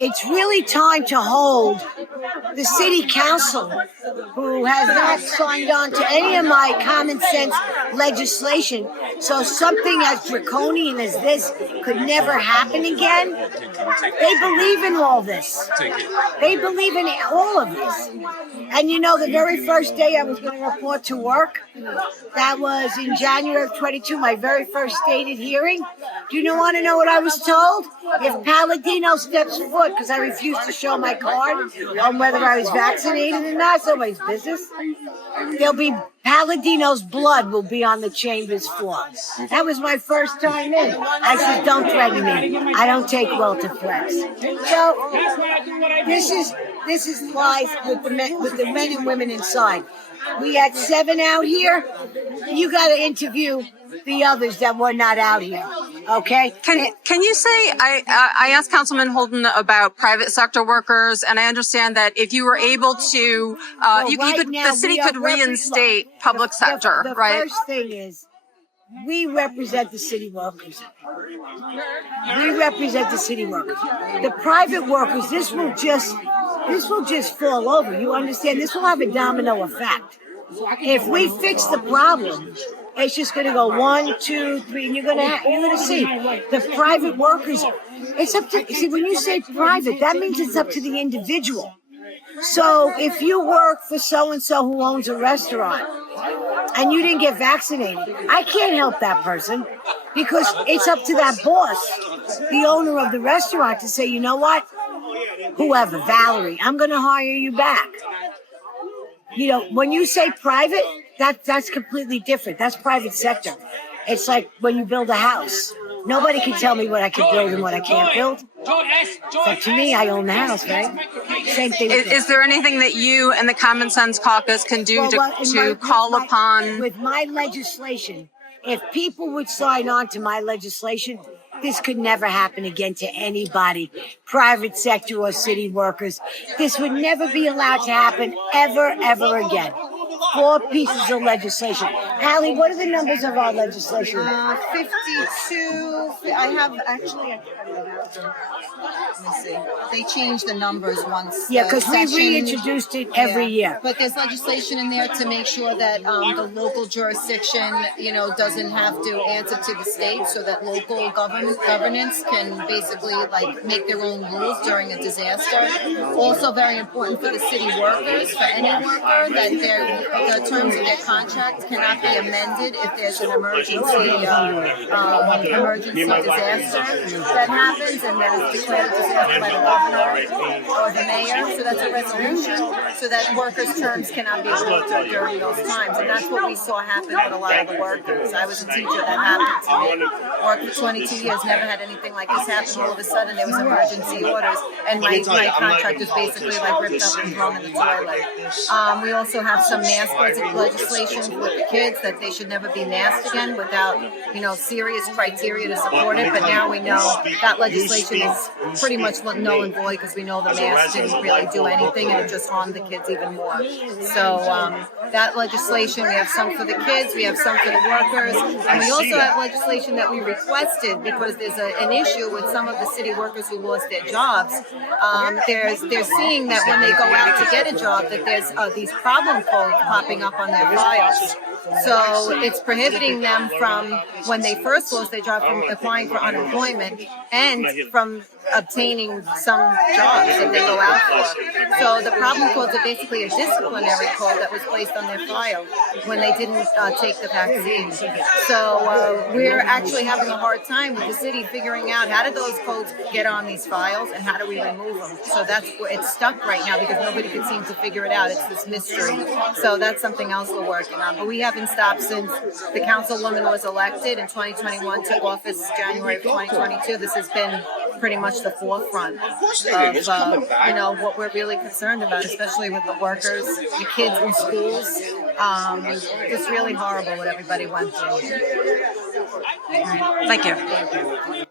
It's really time to hold the city council, who has not signed on to any of my common sense legislation, so something as draconian as this could never happen again. They believe in all this. They believe in all of this. And you know, the very first day I was going to report to work, that was in January of 22, my very first stated hearing. Do you want to know what I was told? If Paladino steps foot, because I refused to show my card on whether I was vaccinated or not, nobody's business, there'll be Paladino's blood will be on the chamber's floor. That was my first time in. I said, don't threaten me. I don't take well to threats. So this is life with the men and women inside. We had 7 out here. You got to interview the others that were not out here. Okay. Can you say, I asked Councilman Holden about private sector workers, and I understand that if you were able to, the city could reinstate public sector, right? The first thing is, we represent the city workers. We represent the city workers. The private workers, this will just fall over. You understand? This will have a domino effect. If we fix the problem, it's just going to go 1, 2, 3, and you're going to see the private workers. It's up to, see, when you say private, that means it's up to the individual. So if you work for so-and-so who owns a restaurant and you didn't get vaccinated, I can't help that person, because it's up to that boss, the owner of the restaurant, to say, you know what, whoever, Valerie, I'm going to hire you back. You know, when you say private, that's completely different. That's private sector. It's like when you build a house. Nobody can tell me what I can build and what I can't build. So to me, I own the house, right? Same thing. Is there anything that you and the Common Sense Caucus can do to call upon? With my legislation, if people would sign on to my legislation, this could never happen again to anybody, private sector or city workers. This would never be allowed to happen ever, ever again. 4 pieces of legislation. Hallie, what are the numbers of our legislation? 52. I have actually. Let me see. They changed the numbers once. Yeah, because we reintroduced it every year. But there's legislation in there to make sure that the local jurisdiction, doesn't have to answer to the state, so that local governance can basically make their own rules during a disaster. Also, very important for the city workers, for any worker, that the terms of their contract cannot be amended if there's an emergency disaster that happens, and then it's declared a disaster by the governor or the mayor. So that's a resolution, so that workers' terms cannot be altered during those times. And that's what we saw happen with a lot of the workers. I was a teacher, that happened to me. Worked for 22 years, never had anything like this happen. All of a sudden, there was emergency orders, and my contract was basically ripped up and thrown in the toilet. We also have some mask legislation with the kids, that they should never be masked again without, serious criteria to support it. But now we know that legislation is pretty much null and void, because we know the mask didn't really do anything, and it just harmed the kids even more. So that legislation, we have some for the kids, we have some for the workers, and we also have legislation that we requested because there's an issue with some of the city workers who lost their jobs. They're seeing that when they go out to get a job, that there's these problem codes popping up on their files. So it's prohibiting them from, when they first lost their job, from applying for unemployment and from obtaining some jobs that they go out for. So the problem codes are basically a disciplinary code that was placed on their file when they didn't take the vaccine. So we're actually having a hard time with the city figuring out how did those codes get on these files and how do we remove them. So that's where it's stuck right now, because nobody can seem to figure it out. It's this mystery. So that's something else we're working on. But we haven't stopped since the councilwoman was elected in 2021, took office January of 2022. This has been pretty much the forefront of what we're really concerned about, especially with the workers, the kids in schools. It's really horrible what everybody went through. Thank you.